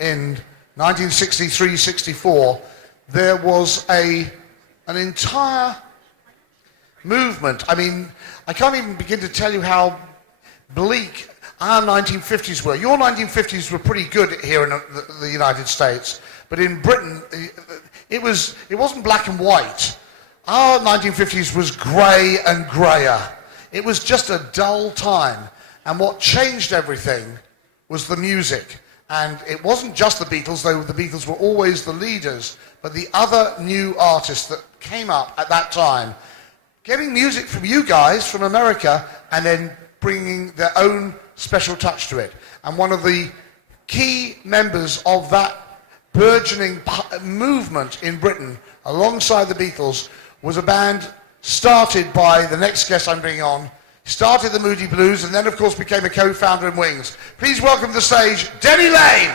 in 1963-64, there was an entire movement. I mean, I can't even begin to tell you how bleak our 1950s were. Your 1950s were pretty good here in the United States, but in Britain, it wasn't black and white. Our 1950s was grey and greyer. It was just a dull time, and what changed everything was the music. And it wasn't just the Beatles, though the Beatles were always the leaders, but the other new artists that came up at that time, getting music from you guys, from America, and then bringing their own special touch to it. And one of the key members of that burgeoning movement in Britain, alongside the Beatles, was a band started by the next guest I'm bringing on. Started the Moody Blues, and then of course became a co-founder in Wings. Please welcome to the stage, Denny Lane.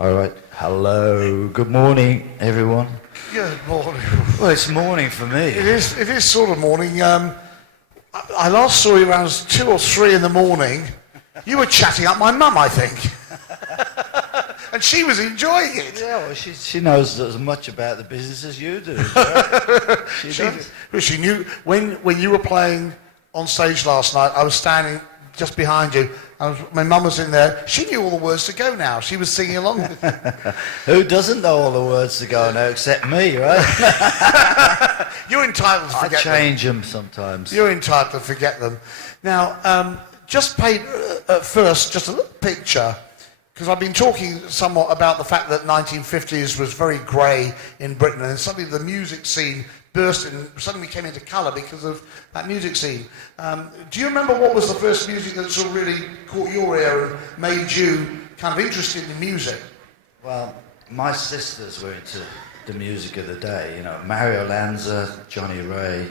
All right. Hello. Good morning, everyone. Good morning. Well, it's morning for me. It is sort of morning. I last saw you around 2 or 3 in the morning. You were chatting up my mum, I think. And she was enjoying it. Yeah, well, she knows as much about the business as you do. Right? She does. She knew when you were playing on stage last night, I was standing just behind you. My mum was in there. She knew all the words to go now. She was singing along with you. Who doesn't know all the words to go now except me, right? You're entitled to forget them. I change them sometimes. You're entitled to forget them. Now, just paint at first just a little picture, because I've been talking somewhat about the fact that 1950s was very grey in Britain, and suddenly the music scene burst and suddenly came into colour because of that music scene. Do you remember what was the first music that sort of really caught your ear and made you kind of interested in music? Well, my sisters were into the music of the day, you know, Mario Lanza, Johnny Ray,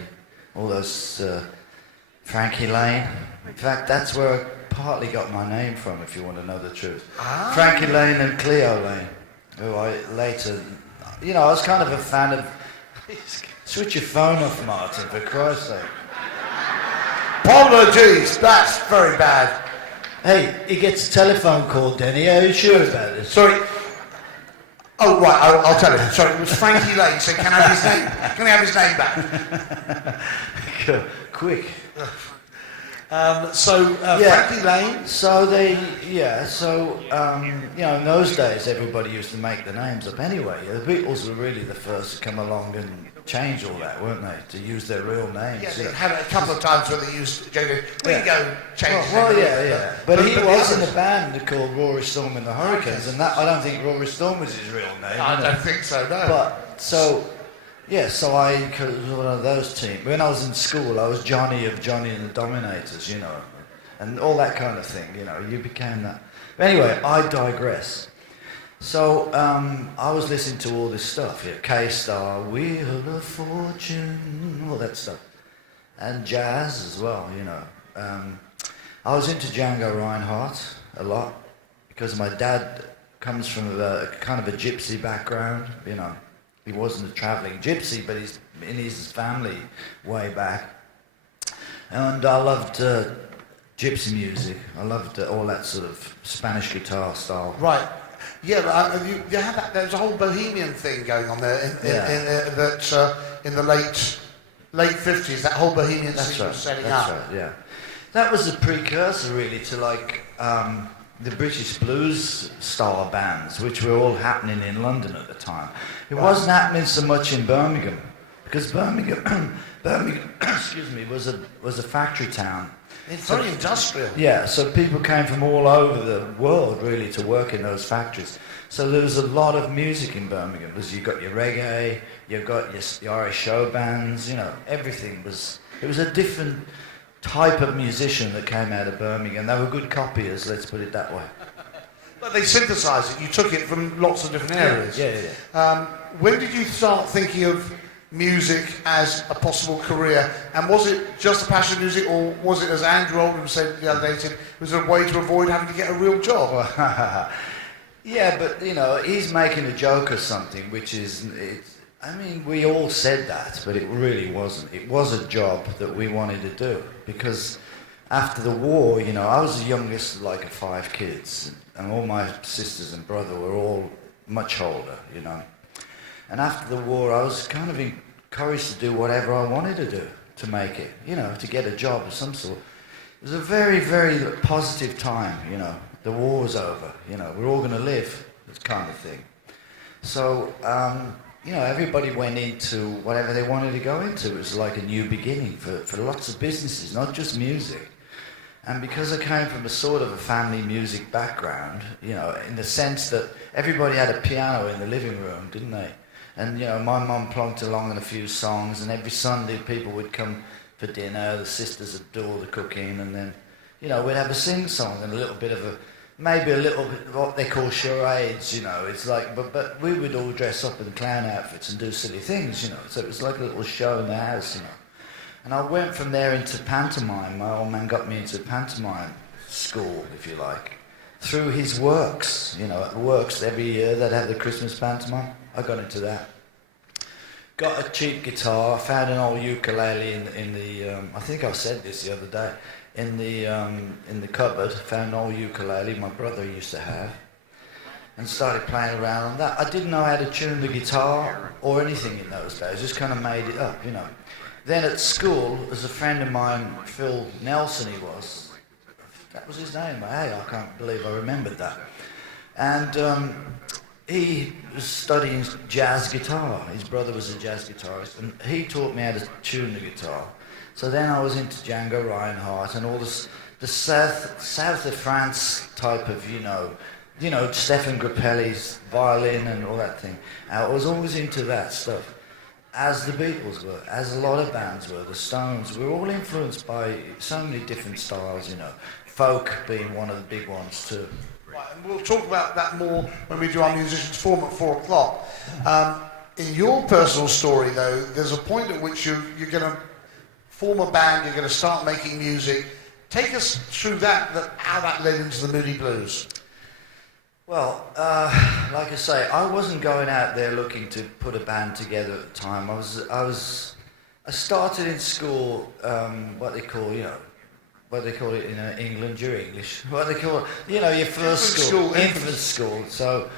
all those, Frankie Lane. In fact, that's where I partly got my name from, if you want to know the truth. Ah. Frankie Lane and Cleo Lane, who I later, you know, I was kind of a fan of... Switch your phone off, Martin, for Christ's sake. Apologies, that's very bad. Hey, he gets a telephone call, Denny. Are you sure about this? Sorry. Oh, right, I'll tell him. Sorry, it was Frankie Lane, so can I have his name? Can I have his name back? Quick. Frankie Lane. You know, in those days, everybody used to make the names up anyway. The Beatles were really the first to come along and change all that, weren't they? To use their real names. Yeah, they had a couple of times where they used, we go change. Yeah. But he was in a band called Rory Storm and the Hurricanes, and that I don't think Rory Storm was his real name. I don't think so, no. But so I was one of those teams. When I was in school, I was Johnny of Johnny and the Dominators, you know, and all that kind of thing. You know, you became that. But anyway, I digress. So I was listening to all this stuff, K-Star, Wheel of Fortune, all that stuff, and jazz as well, you know. I was into Django Reinhardt a lot because my dad comes from a kind of a gypsy background, you know. He wasn't a travelling gypsy, but he's in his family way back. And I loved gypsy music. I loved all that sort of Spanish guitar style. Right. Yeah, you had that. There's a whole bohemian thing going on there in the late 50s. That whole bohemian scene was setting up. That's right. Yeah, that was a precursor really to like the British blues style bands, which were all happening in London at the time. It wasn't happening so much in Birmingham because Birmingham, excuse me, was a factory town. It's very industrial. Yeah, so people came from all over the world really to work in those factories. So there was a lot of music in Birmingham. Because you got your reggae, you got your Irish show bands, you know, everything was. It was a different type of musician that came out of Birmingham. They were good copiers, let's put it that way. But they synthesised it. You took it from lots of different areas. Yeah. when did you start thinking of music as a possible career? And was it just a passion for music, or was it, as Andrew Oldham said the other day, said, was it a way to avoid having to get a real job? Yeah, but you know, he's making a joke or something, which is, I mean, we all said that, but it really wasn't. It was a job that we wanted to do, because after the war, you know, I was the youngest of like 5 kids, and all my sisters and brother were all much older, you know. And after the war, I was kind of encouraged to do whatever I wanted to do to make it, you know, to get a job of some sort. It was a very, very positive time, you know. The war was over, you know, we're all going to live, this kind of thing. So, you know, everybody went into whatever they wanted to go into. It was like a new beginning for lots of businesses, not just music. And because I came from a sort of a family music background, you know, in the sense that everybody had a piano in the living room, didn't they? And, you know, my mum plonked along on a few songs, and every Sunday people would come for dinner, the sisters would do all the cooking, and then, you know, we'd have a sing-song and a little bit of a, maybe a little bit of what they call charades, you know. It's like, but we would all dress up in clown outfits and do silly things, you know. So it was like a little show in the house, you know. And I went from there into pantomime. My old man got me into pantomime school, if you like, through his works. You know, at the works every year they'd have the Christmas pantomime. I got into that. Got a cheap guitar. Found an old ukulele in the. I think I said this the other day. In the cupboard. Found an old ukulele my brother used to have, and started playing around on that. I didn't know how to tune the guitar or anything in those days. Just kind of made it up, you know. Then at school, there's a friend of mine, Phil Nelson he was. That was his name. Hey, I can't believe I remembered that. And he was studying jazz guitar. His brother was a jazz guitarist, and he taught me how to tune the guitar. So then I was into Django Reinhardt and all this, the south of France type of, you know, Stefan Grappelli's violin and all that thing. I was always into that stuff. As the Beatles were, as a lot of bands were, the Stones, we were all influenced by so many different styles, you know, folk being one of the big ones too. Right, and we'll talk about that more when we do our musicians forum at 4 o'clock. In your personal story, though, there's a point at which you're going to form a band, you're going to start making music. Take us through how that led into the Moody Blues. Well, like I say, I wasn't going out there looking to put a band together at the time. I started in school, what they call it in England, you're English, what they call it, you know, your first school, infant school. So,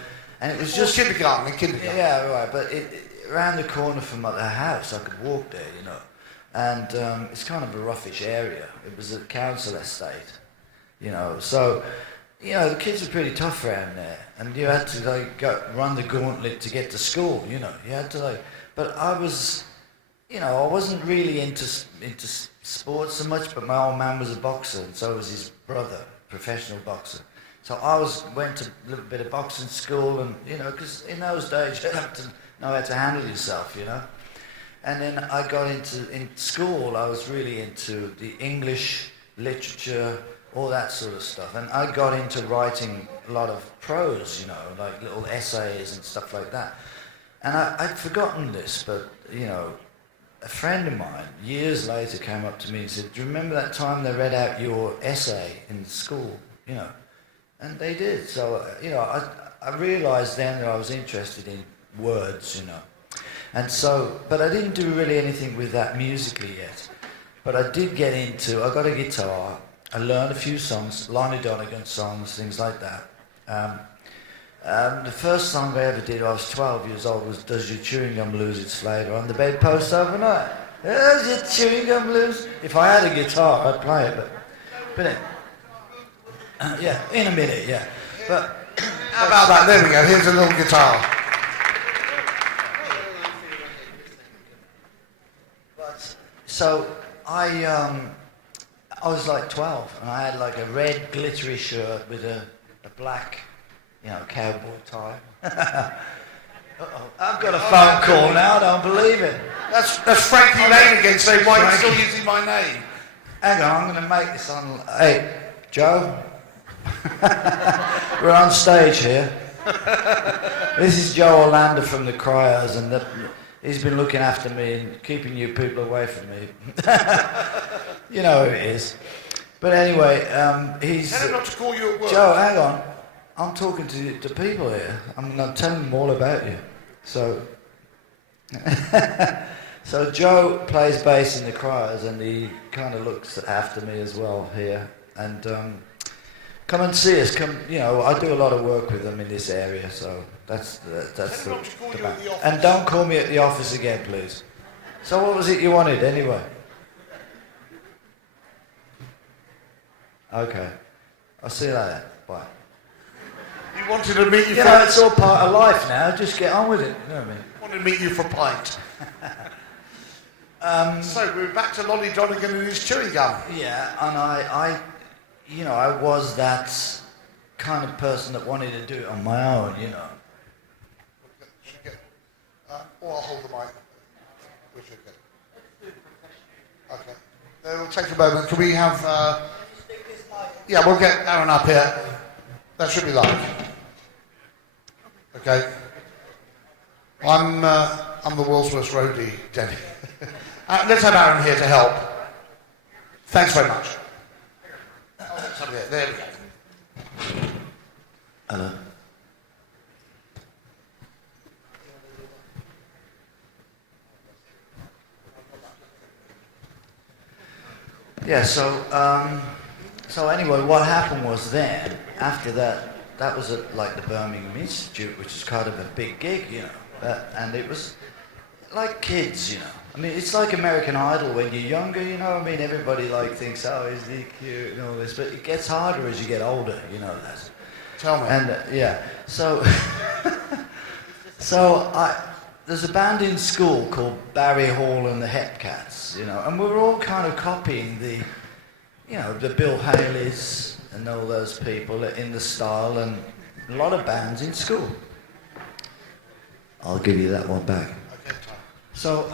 and it was just kindergarten. Yeah, right. But around the corner from the house, I could walk there, you know, and it's kind of a roughish area. It was a council estate, you know, so. You know, the kids were pretty tough around there, and you had to like run the gauntlet to get to school. You know, you had to like. But I was, you know, I wasn't really into sports so much. But my old man was a boxer, and so was his brother, professional boxer. So I went to a little bit of boxing school, and you know, because in those days you had to know how to handle yourself, you know. And then I got in school. I was really into the English literature. All that sort of stuff. And I got into writing a lot of prose, you know, like little essays and stuff like that. And I'd forgotten this, but, you know, a friend of mine years later came up to me and said, do you remember that time they read out your essay in school, you know? And they did. So, you know, I realised then that I was interested in words, you know. And so, but I didn't do really anything with that musically yet. But I did get into, I got a guitar. I learned a few songs, Lonnie Donegan songs, things like that. The first song I ever did, I was 12 years old, was Does Your Chewing Gum Lose Its Flavour on the Bedpost Overnight? Does your chewing gum lose? If I had a guitar, I'd play it, but yeah, in a minute, yeah. But how about that? There we go, here's a little guitar. But, so, I was like 12, and I had like a red glittery shirt with a black, you know, cowboy tie. Uh-oh. I've got a phone call now, I don't believe it. That's Frankie Lane again saying, why are you still using my name? Hang on, I'm going to make this on... Hey, Joe? We're on stage here. This is Joe Orlando from the Cryos, and he's been looking after me and keeping you people away from me. You know who it is. But anyway, he's... Tell him not to call you at work. Joe, hang on. I'm talking to people here. I'm telling them all about you. So... So Joe plays bass in the Cryos, and he kind of looks after me as well here. And come and see us. Come, you know, I do a lot of work with them in this area, so that's the band. And don't call me at the office again, please. So what was it you wanted anyway? Okay, I'll see you later. Bye. He wanted to meet you. You know, it's all part of life now. Just get on with it. You know what I mean? Wanted to meet you for a pint. So we're back to Lolly Donegan and his chewing gum. Yeah, and I was that kind of person that wanted to do it on my own, you know. Or I'll hold the mic. Which okay. It'll take a moment. Can we have... Yeah, we'll get Aaron up here. That should be live. Okay. I'm the world's worst roadie, Denny. Let's have Aaron here to help. Thanks very much. There we go. Hello. Yeah, so anyway, what happened was then, after that was at like the Birmingham Institute, which is kind of a big gig, you know, and it was like kids, you know. I mean, it's like American Idol when you're younger, you know. I mean, everybody like thinks, oh, is he cute and all this, but it gets harder as you get older, you know that. Tell me. And yeah, so there's a band in school called Barry Hall and the Hepcats, you know, and we were all kind of copying the Bill Haleys and all those people in the style, and a lot of bands in school. I'll give you that one back. So,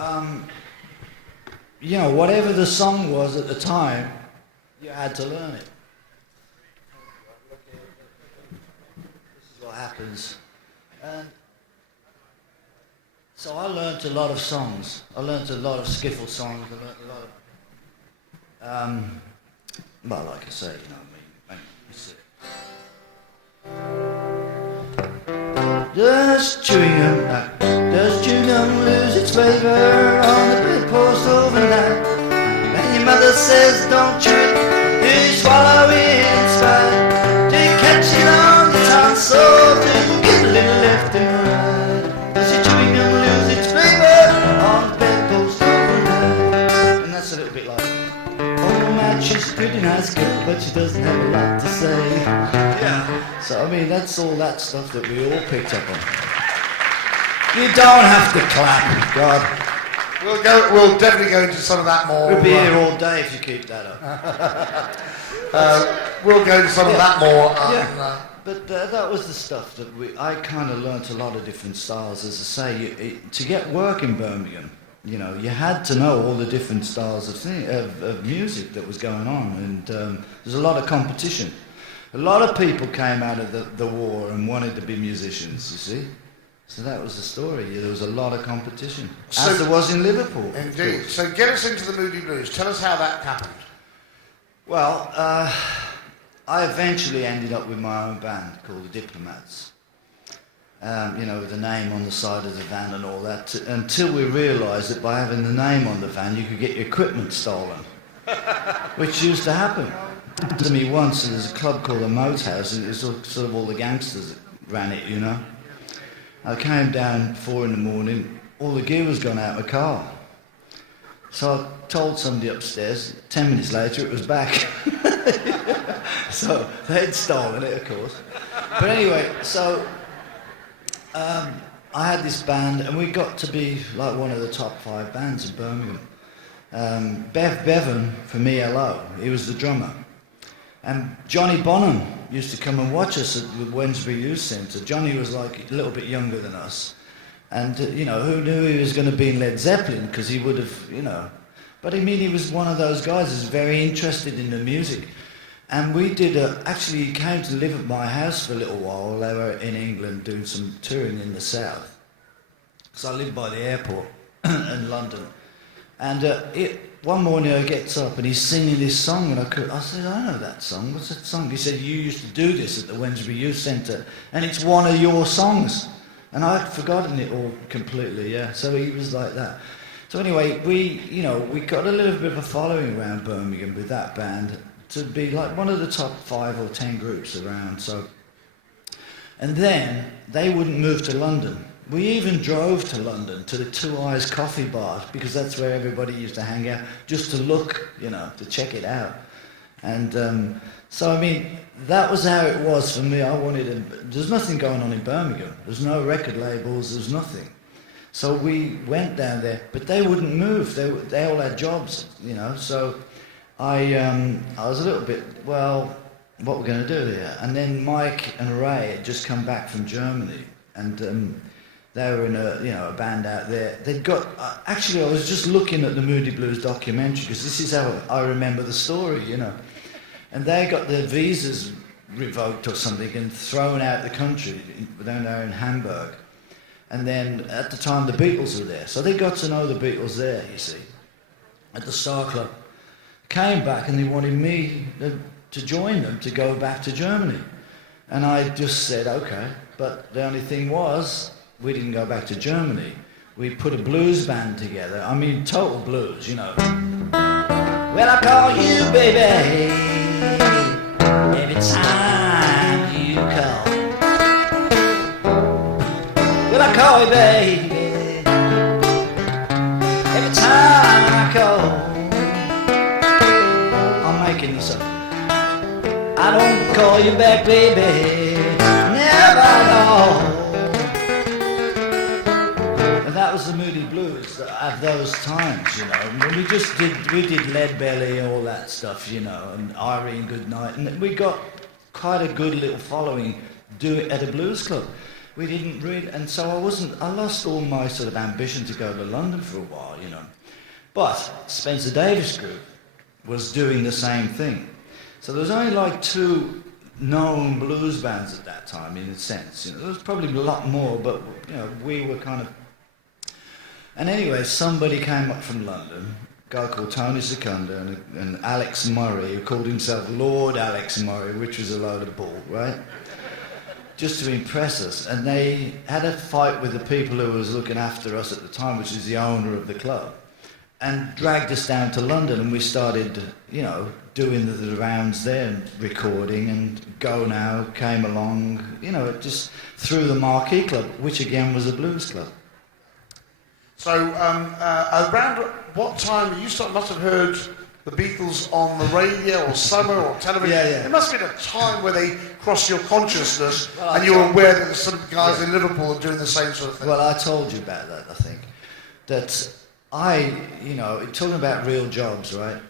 you know, whatever the song was at the time, you had to learn it. This is what happens. And so I learned a lot of songs. I learned a lot of skiffle songs. I learned a lot of, well, like I say, you know what I mean. Does chewing gum lose its flavour on the bedpost overnight? And your mother says don't chew it, you swallow it inside. Do you catch it on the tonsil, do you get a little left and right? Does your chewing gum lose its flavour on the bedpost overnight? And that's a little bit like, oh man, she's a pretty nice girl, but she doesn't have a lot to say. Yeah. So I mean, that's all that stuff that we all picked up on. You don't have to clap, God. We'll definitely go into some of that more. We'll be here all day if you keep that up. We'll go into some of that more. But that was the stuff that I kind of learnt a lot of different styles. As I say, to get work in Birmingham, you know, you had to know all the different styles of music that was going on, and there's a lot of competition. A lot of people came out of the war and wanted to be musicians, you see. So that was the story. There was a lot of competition, as there was in Liverpool. Indeed. So get us into the Moody Blues. Tell us how that happened. Well, I eventually ended up with my own band called the Diplomats. You know, with the name on the side of the van and all that, until we realised that by having the name on the van, you could get your equipment stolen, which used to happen. To me once, there's a club called the Moat House, and it was sort of all the gangsters that ran it, you know. I came down 4 a.m, all the gear was gone out of the car. So I told somebody upstairs, 10 minutes later it was back. So they'd stolen it, of course. But anyway, so I had this band, and we got to be like one of the top 5 bands in Birmingham. Bevan from ELO, he was the drummer. And Johnny Bonham used to come and watch us at the Wednesbury Youth Centre. Johnny was like a little bit younger than us. And, you know, who knew he was going to be in Led Zeppelin, because he would have, you know. But I mean, he was one of those guys who's very interested in the music. And we did actually he came to live at my house for a little while. They were in England doing some touring in the south. So I lived by the airport in London. And one morning I gets up and he's singing this song, and I said, I know that song. What's that song? He said, you used to do this at the Wednesbury Youth Centre, and it's one of your songs. And I'd forgotten it all completely, yeah. So he was like that. So anyway, we got a little bit of a following around Birmingham with that band to be like one of the top 5 or 10 groups around. So, and then they wouldn't move to London. We even drove to London to the Two Eyes coffee bar because that's where everybody used to hang out, just to look, to check it out. And so, I mean, that was how it was for me. There's nothing going on in Birmingham. There's no record labels, there's nothing. So we went down there, but they wouldn't move. They all had jobs, So I was a little bit, well, what we're going to do here? And then Mike and Ray had just come back from Germany, and they were in a band out there. They'd got, actually I was just looking at the Moody Blues documentary because this is how I remember the story, And they got their visas revoked or something and thrown out the country down there in Hamburg. And then at the time the Beatles were there. So they got to know the Beatles there, you see, at the Star Club. Came back and they wanted me to join them to go back to Germany. And I just said, okay, but the only thing was, we didn't go back to Germany. We put a blues band together. I mean, total blues, Well, I call you, baby, every time you call. Well, I call you, baby, every time I call. I'm making this up. I don't call you back, baby, never at all. That was the Moody Blues at those times, When we did Lead Belly and all that stuff, and Irene Goodnight, and we got quite a good little following doing at a blues club. We didn't really, and so I lost all my sort of ambition to go to London for a while, But Spencer Davis Group was doing the same thing. So there was only like 2 known blues bands at that time, in a sense. There was probably a lot more, but we were kind of. And anyway, somebody came up from London, a guy called Tony Secunda and Alex Murray, who called himself Lord Alex Murray, which was a load of bull, right? Just to impress us. And they had a fight with the people who was looking after us at the time, which is the owner of the club, and dragged us down to London, and we started, doing the rounds there and recording, and Go Now came along, just through the Marquee Club, which again was a blues club. So around what time must have heard the Beatles on the radio or summer or television? Yeah. It must have been a time where they crossed your consciousness and you were aware that there's some guys in Liverpool are doing the same sort of thing. Well, I told you about that, I think. That talking about real jobs, right?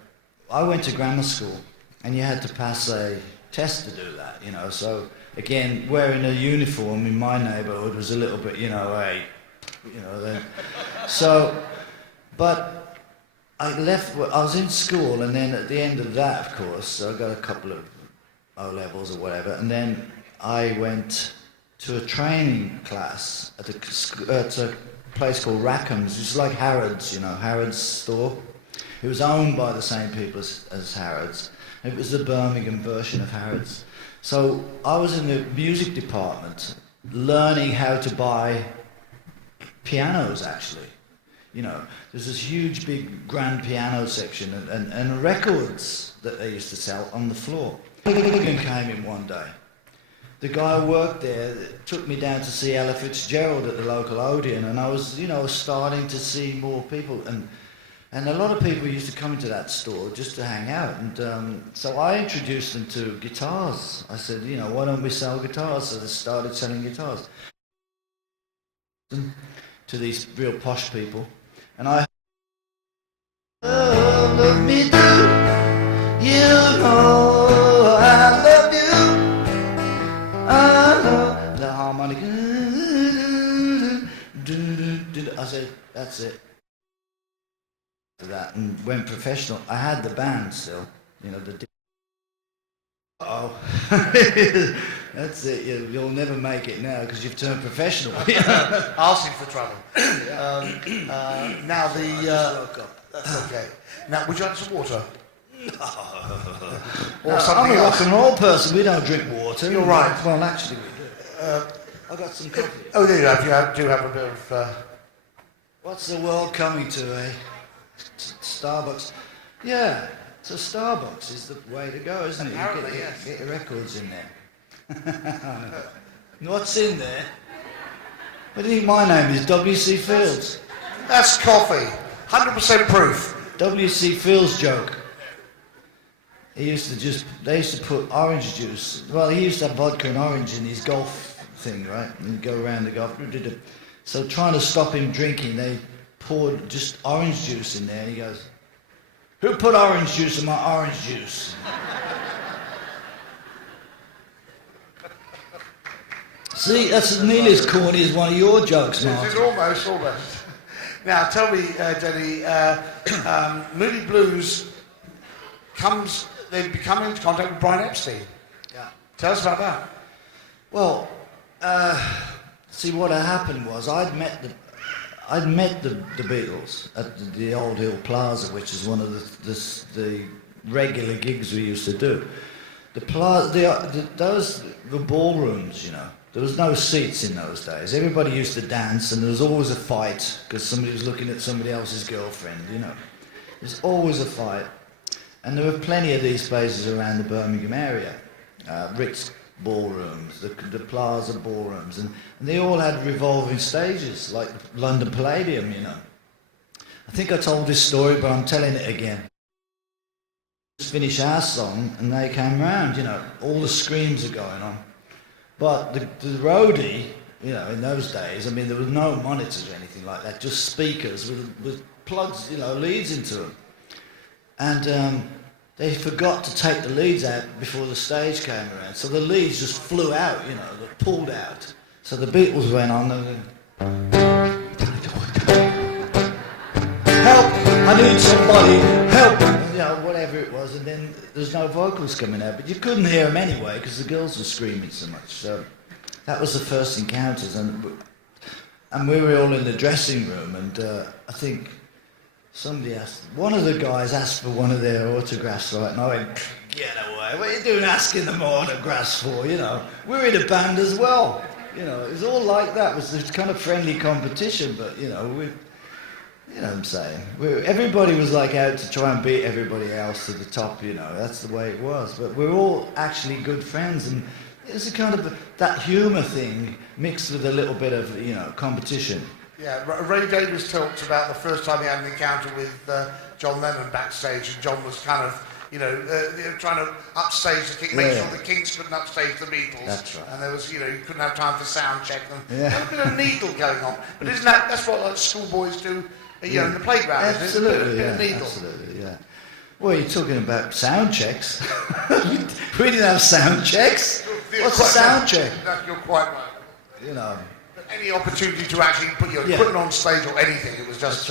I went to grammar school and you had to pass a test to do that, So, again, wearing a uniform in my neighbourhood was a little bit, but I was in school, and then at the end of that, of course, I got a couple of O-levels or whatever, and then I went to a training class at a place called Rackham's. It's like Harrods, Harrods store. It was owned by the same people as Harrods. It was the Birmingham version of Harrods. So I was in the music department learning how to buy pianos, actually. There's this huge, big, grand piano section and records that they used to sell on the floor. Hooligan came in one day. The guy who worked there took me down to see Ella Fitzgerald at the local Odeon, and I was, starting to see more people. And a lot of people used to come into that store just to hang out. And so I introduced them to guitars. I said, why don't we sell guitars? So they started selling guitars to these real posh people. And I love me do, I love you, I love the harmonica. I said, that's it. For that, and went professional. I had the band still, Oh, that's it. You'll never make it now because you've turned professional. Asking for trouble. Now I the... just woke up. That's okay. Now, would you like some water? Or No, something I'm a rock else? and roll person. We don't drink water. You're right. Well, actually, we do. I got some coffee. Oh, there you have. You do have a bit of... What's the world coming to, eh? Starbucks. Yeah, so Starbucks is the way to go, isn't it? Apparently, Get your records in there. What's in there? What do you think my name is? W.C. Fields. That's coffee. 100% proof. W.C. Fields joke. They used to put orange juice. Well, he used to have vodka and orange in his golf thing, right? And he'd go around the golf. So trying to stop him drinking, they poured just orange juice in there, and he goes, "Who put orange juice in my orange juice?" See, that's nearly as corny as one of your jokes, Martin. It's almost. Now, tell me, Denny, Moody Blues they become into contact with Brian Epstein. Yeah. Tell us about that. Well, see, what had happened was I'd met the Beatles at the Old Hill Plaza, which is one of the regular gigs we used to do. Those were ballrooms, you know. There was no seats in those days. Everybody used to dance, and there was always a fight because somebody was looking at somebody else's girlfriend, you know. There's always a fight. And there were plenty of these places around the Birmingham area. Ritz ballrooms, the Plaza ballrooms, and they all had revolving stages, like London Palladium, you know. I think I told this story, but I'm telling it again. Just finish our song, and they came round, you know. All the screams are going on. But the roadie, you know, in those days, I mean, there was no monitors or anything like that, just speakers with plugs, you know, leads into them. And they forgot to take the leads out before the stage came around. So the leads just flew out, you know, they pulled out. So the Beatles went on and help, I need somebody, help, you know, whatever it was. And then there's no vocals coming out, but you couldn't hear them anyway because the girls were screaming so much. So that was the first encounters, and we were all in the dressing room, and I think one of the guys asked for one of their autographs, right? And I went, "Get away, what are you doing asking them autographs for, you know? We're in a band as well." You know, it was all like that. It was this kind of friendly competition, but, you know, you know what I'm saying? Everybody was like out to try and beat everybody else to the top, you know. That's the way it was. But we're all actually good friends, and it was a kind of that humour thing mixed with a little bit of, you know, competition. Yeah, Ray Davies talked about the first time he had an encounter with John Lennon backstage, and John was kind of, you know, trying to upstage the Kinks, make sure the Kinks couldn't upstage the Beatles. That's right. And there was, you know, you couldn't have time for sound check. And Yeah. there was a bit of needle going on. But that's what like, schoolboys do, you know, in the playground? Absolutely, Isn't it? A bit of needle. Absolutely, yeah. Well, you're talking about sound checks. We didn't have sound checks. What's a sound check? You're quite right. You know. Any opportunity to actually put your equipment on stage or anything, it was just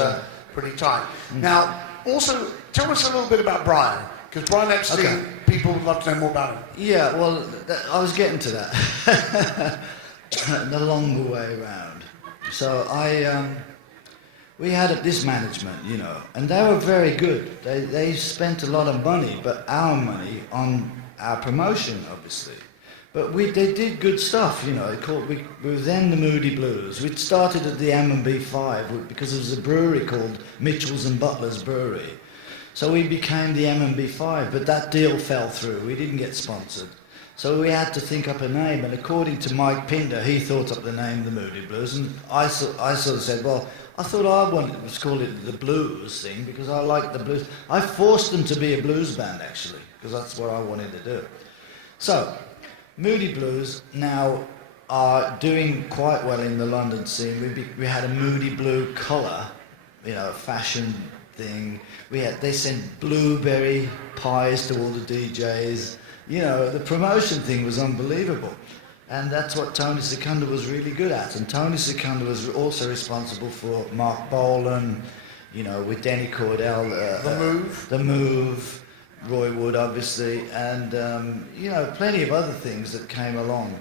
pretty tight. Now, also, tell us a little bit about Brian, because Brian Epstein, people would love to know more about him. Yeah, well, I was getting to that. The longer way around. So we had this management, you know, and they were very good. They spent a lot of money, but our money on our promotion, obviously. But they did good stuff, you know. We were then the Moody Blues. We'd started at the M&B 5 because there was a brewery called Mitchell's and Butler's Brewery. So we became the M&B 5, but that deal fell through. We didn't get sponsored. So we had to think up a name, and according to Mike Pinder, he thought up the name The Moody Blues, and I sort of said, well, I thought I wanted to call it the blues thing because I like the blues. I forced them to be a blues band, actually, because that's what I wanted to do. So Moody Blues now are doing quite well in the London scene. We had a Moody Blue colour, you know, a fashion thing. They sent blueberry pies to all the DJs. You know, the promotion thing was unbelievable. And that's what Tony Secunda was really good at. And Tony Secunda was also responsible for Mark Bolan, you know, with Denny Cordell. The Move. The Move. Roy Wood, obviously, and you know, plenty of other things that came along.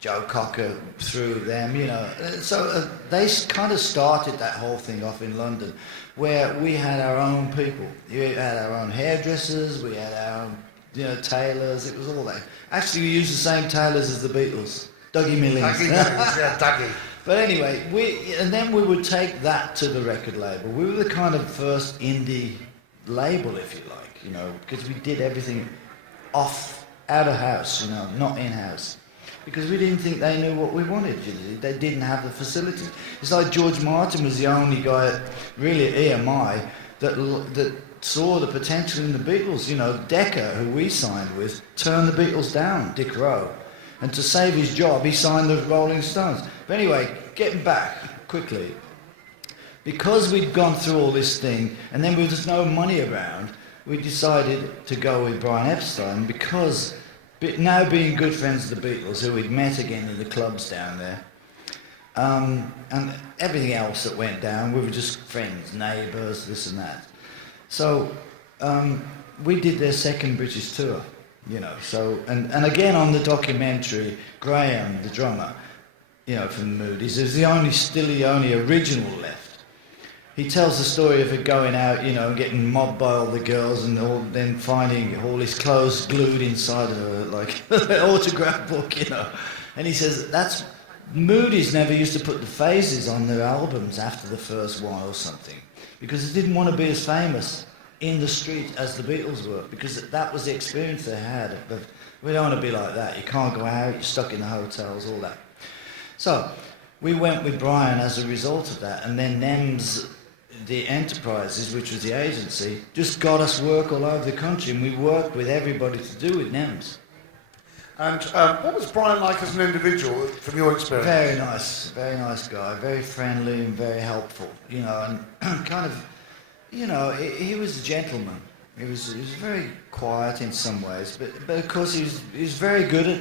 Joe Cocker through them, you know. So they kind of started that whole thing off in London, where we had our own people. We had our own hairdressers, we had our own, you know, tailors. It was all that. Actually, we used the same tailors as the Beatles, Dougie Millings. Dougie Millings, yeah, Dougie. But anyway, and then we would take that to the record label. We were the kind of first indie label, if you like, you know, because we did everything out of house, you know, not in house. Because we didn't think they knew what we wanted. They didn't have the facilities. It's like George Martin was the only guy, really at EMI, that saw the potential in the Beatles. You know, Decca, who we signed with, turned the Beatles down, Dick Rowe. And to save his job, he signed the Rolling Stones. But anyway, getting back quickly, because we'd gone through all this thing, and then there was no money around, we decided to go with Brian Epstein, because now being good friends of the Beatles, who we'd met again in the clubs down there, and everything else that went down, we were just friends, neighbours, this and that. So we did their second British tour, you know. So and again on the documentary, Graham, the drummer, you know, from the Moodies, is still the only original left. He tells the story of it going out, you know, and getting mobbed by all the girls, and then finding all his clothes glued inside of a, like, autograph book, you know. And he says that's Moody's never used to put the phases on their albums after the first one or something, because they didn't want to be as famous in the street as the Beatles were, because that was the experience they had. But we don't want to be like that. You can't go out, you're stuck in the hotels, all that. So we went with Brian as a result of that, and then NEMS, the Enterprises, which was the agency, just got us work all over the country, and we worked with everybody to do with NEMS. And what was Brian like as an individual, from your experience? Very nice guy, very friendly and very helpful, you know, and kind of, you know, he was a gentleman. He was very quiet in some ways, but of course he was very good at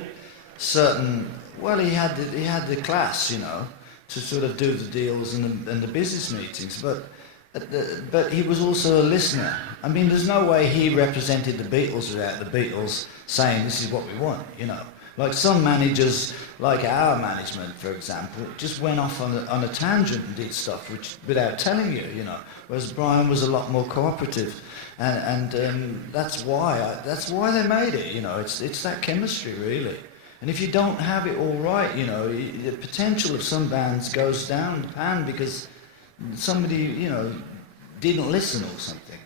certain. Well, he had the class, you know, to sort of do the deals and the business meetings, but he was also a listener. I mean, there's no way he represented the Beatles without the Beatles saying this is what we want, you know. Like some managers, like our management, for example, just went off on a tangent and did stuff which without telling you, you know. Whereas Brian was a lot more cooperative, and that's why they made it, you know. It's that chemistry, really. And if you don't have it all right, you know, the potential of some bands goes down the pan because somebody, you know, didn't listen or something.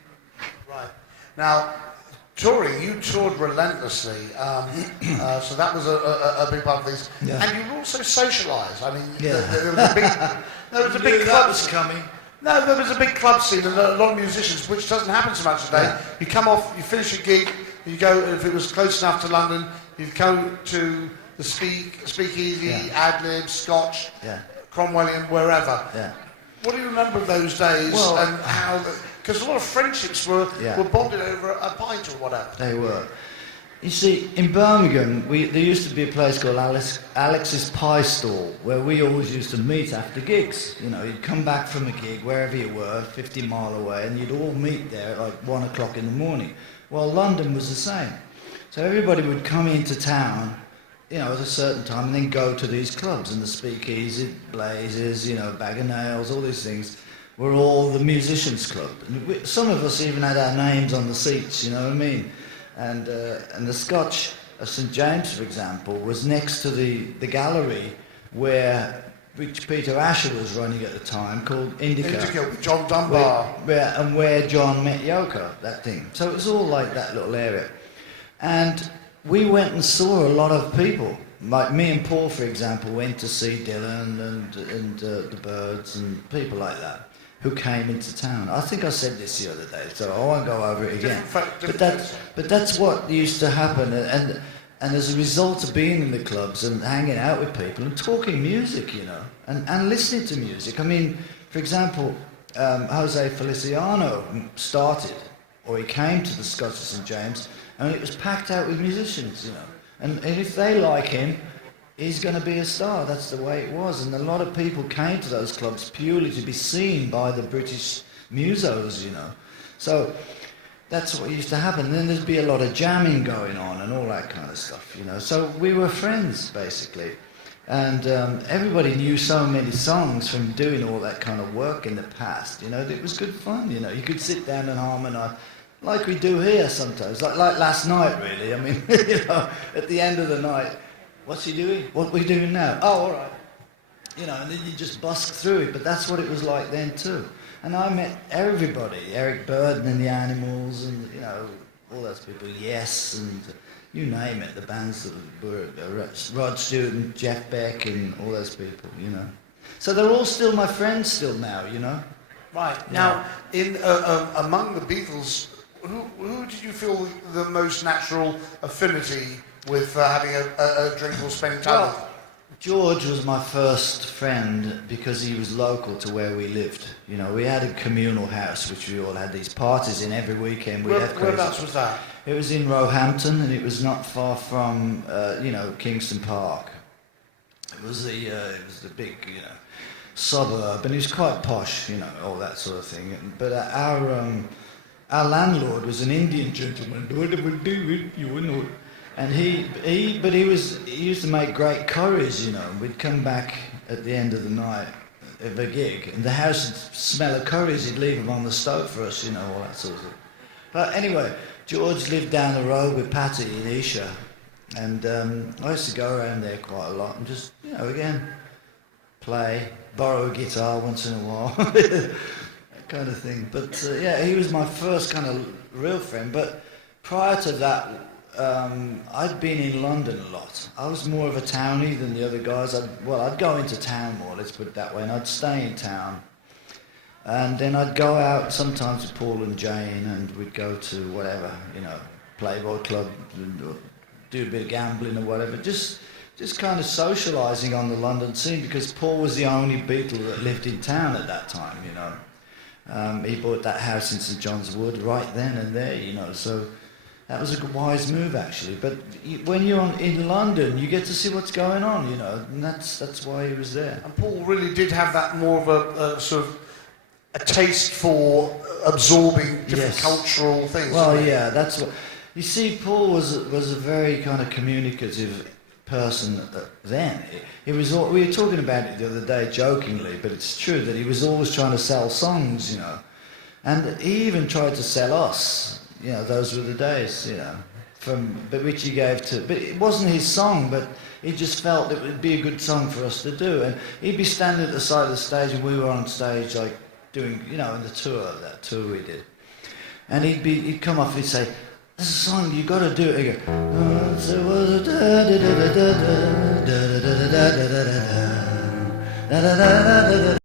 Right. Now, touring, you toured relentlessly, so that was a big part of things. Yeah. And you also socialised. I mean, yeah. there was a big club. That was coming. No, there was a big club scene and a lot of musicians, which doesn't happen so much today. Yeah. You come off, you finish your gig, you go, if it was close enough to London, you go to the Speakeasy, yeah. Ad-Lib, Scotch, yeah. Cromwellian, wherever. Yeah. What do you remember of those days, well, and how? Because a lot of friendships were bonded over a pint or whatever. They were. You see, in Birmingham, there used to be a place called Alex's Pie Stall, where we always used to meet after gigs. You know, you'd come back from a gig, wherever you were, 50 mile away, and you'd all meet there at like 1 o'clock in the morning. Well, London was the same. So everybody would come into town, you know, at a certain time, and then go to these clubs, and the Speakeasy, Blazers, you know, Bag of Nails, all these things were all the musicians' club. And some of us even had our names on the seats, you know what I mean? And the Scotch of St James, for example, was next to the gallery which Peter Asher was running at the time, called Indica. Indica with John Dunbar. Where John met Yoko, that thing. So it was all like that little area. And we went and saw a lot of people. Like me and Paul, for example, went to see Dylan and the Byrds and people like that, who came into town. I think I said this the other day, so I won't go over it again. But that's what used to happen, and as a result of being in the clubs and hanging out with people and talking music, you know, and listening to music. I mean, for example, Jose Feliciano started, or he came to the Scotch of St James, and it was packed out with musicians, you know. And if they like him, he's going to be a star. That's the way it was. And a lot of people came to those clubs purely to be seen by the British musos, you know. So that's what used to happen. Then there'd be a lot of jamming going on and all that kind of stuff, you know. So we were friends, basically. And everybody knew so many songs from doing all that kind of work in the past, you know. It was good fun, you know. You could sit down and harmonise, like we do here sometimes, like last night, really. I mean, you know, at the end of the night, what's he doing? What are we doing now? Oh, all right. You know, and then you just busk through it, but that's what it was like then too. And I met everybody, Eric Burden and the Animals, and, you know, all those people, Yes, and you name it, the bands that were Rod Stewart and Jeff Beck and all those people, you know. So they're all still my friends still now, you know. Right. Yeah. Now, in among the Beatles, who did you feel the most natural affinity with having a drink or spending time with? Well, George was my first friend because he was local to where we lived. You know, we had a communal house which we all had these parties in every weekend. Whereabouts was that? It was in Roehampton, and it was not far from, you know, Kingston Park. It was the big, you know, suburb, and it was quite posh, you know, all that sort of thing. But our landlord was an Indian gentleman. You know. And he used to make great curries, you know. We'd come back at the end of the night of a gig, and the house would smell of curries. He'd leave them on the stove for us, you know, all that sort of thing. But anyway, George lived down the road with Patty in Isha, and I used to go around there quite a lot and just, you know, again, play, borrow a guitar once in a while, that kind of thing. But yeah, he was my first kind of real friend. But prior to that, I'd been in London a lot. I was more of a townie than the other guys. I'd go into town more, let's put it that way, and I'd stay in town. And then I'd go out sometimes with Paul and Jane, and we'd go to whatever, you know, Playboy Club, do a bit of gambling or whatever, just kind of socialising on the London scene, because Paul was the only Beatle that lived in town at that time, you know. He bought that house in St John's Wood right then and there, you know, so that was a wise move, actually. But when you're in London, you get to see what's going on, you know, and that's why he was there. And Paul really did have that more of a sort of a taste for absorbing different cultural things. Well, yeah, that's what... You see, Paul was a very kind of communicative person then. We were talking about it the other day jokingly, but it's true that he was always trying to sell songs, you know. And he even tried to sell us. You know, those were the days, you know, which he gave to... But it wasn't his song, but he just felt it would be a good song for us to do. And he'd be standing at the side of the stage, and we were on stage, like, doing, you know, in that tour we did. And he'd come off and he'd say, "There's a song, you got to do it." He'd go,